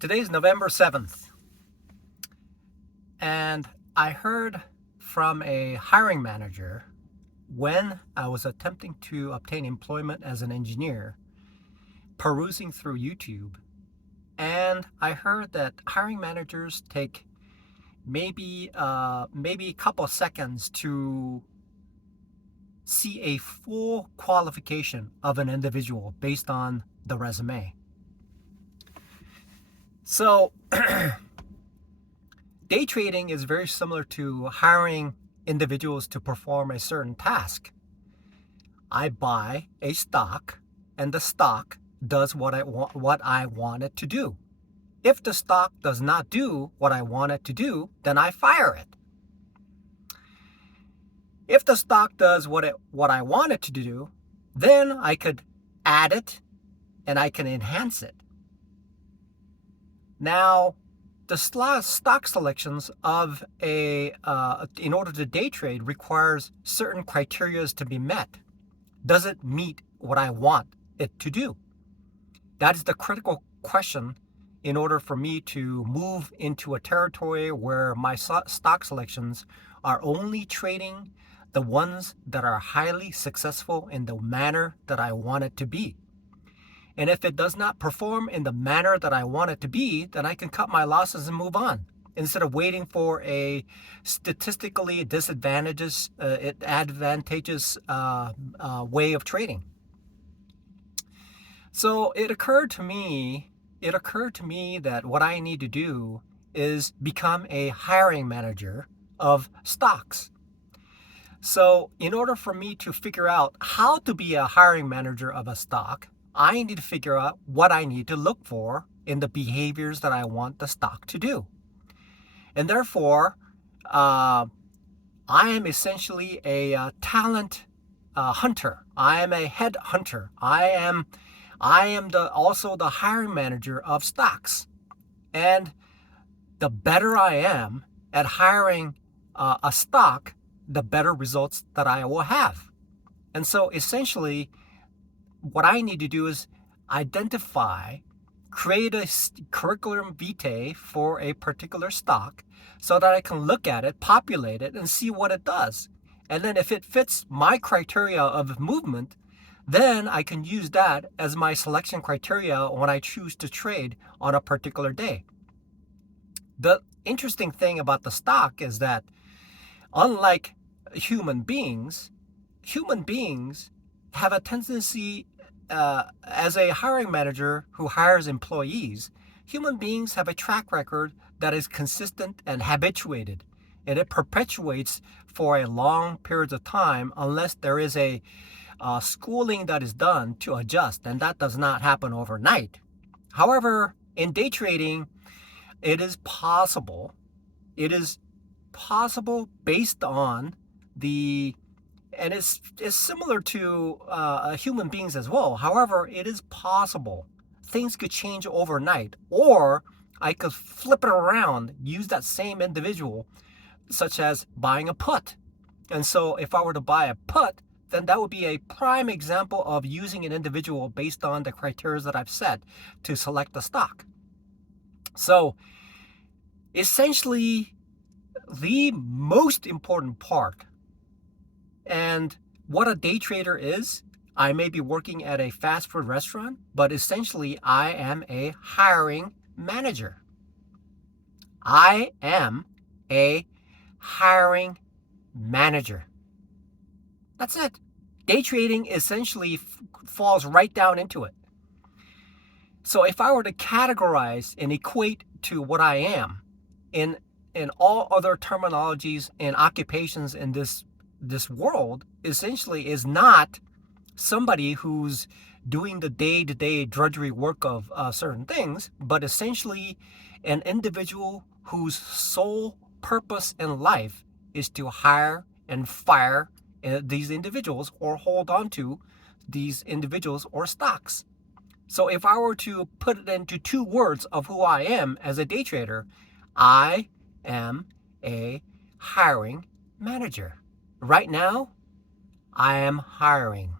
Today's November 7th, and I heard from a hiring manager when I was attempting to obtain employment as an engineer, perusing through YouTube, and I heard that hiring managers take maybe a couple of seconds to see a full qualification of an individual based on the resume. So day trading is very similar to hiring individuals to perform a certain task. I buy a stock, and the stock does what I want it to do. If the stock does not do what I want it to do, then I fire it. If the stock does what I want it to do, then I could add it and I can enhance it. Now, the stock selections of in order to day trade requires certain criteria to be met. Does it meet what I want it to do? That is the critical question in order for me to move into a territory where my stock selections are only trading the ones that are highly successful in the manner that I want it to be. And if it does not perform in the manner that I want it to be, then I can cut my losses and move on instead of waiting for a statistically advantageous way of trading. So it occurred to me that what I need to do is become a hiring manager of stocks. So in order for me to figure out how to be a hiring manager of a stock, I need to figure out what I need to look for in the behaviors that I want the stock to do. And therefore, I am essentially a talent hunter. I am a head hunter. I am also the hiring manager of stocks. And the better I am at hiring a stock, the better results that I will have. And so essentially, what I need to do is create a curriculum vitae for a particular stock so that I can look at it, populate it, and see what it does. And then if it fits my criteria of movement, then I can use that as my selection criteria when I choose to trade on a particular day. The interesting thing about the stock is that unlike human beings have a tendency, as a hiring manager who hires employees, human beings have a track record that is consistent and habituated, and it perpetuates for a long period of time unless there is a schooling that is done to adjust, and that does not happen overnight. However, in day trading, it is possible based on and it's similar to human beings as well. However, it is possible things could change overnight, or I could flip it around, use that same individual, such as buying a put. And so if I were to buy a put, then that would be a prime example of using an individual based on the criteria that I've set to select the stock. So essentially, the most important part and what a day trader is, I may be working at a fast food restaurant, but essentially I am a hiring manager. I am a hiring manager. That's it. Day trading essentially falls right down into it. So if I were to categorize and equate to what I am in all other terminologies and occupations in this world, essentially is not somebody who's doing the day-to-day drudgery work of certain things, but essentially an individual whose sole purpose in life is to hire and fire these individuals or hold on to these individuals or stocks. So if I were to put it into two words of who I am as a day trader, I am a hiring manager. Right now, I am hiring.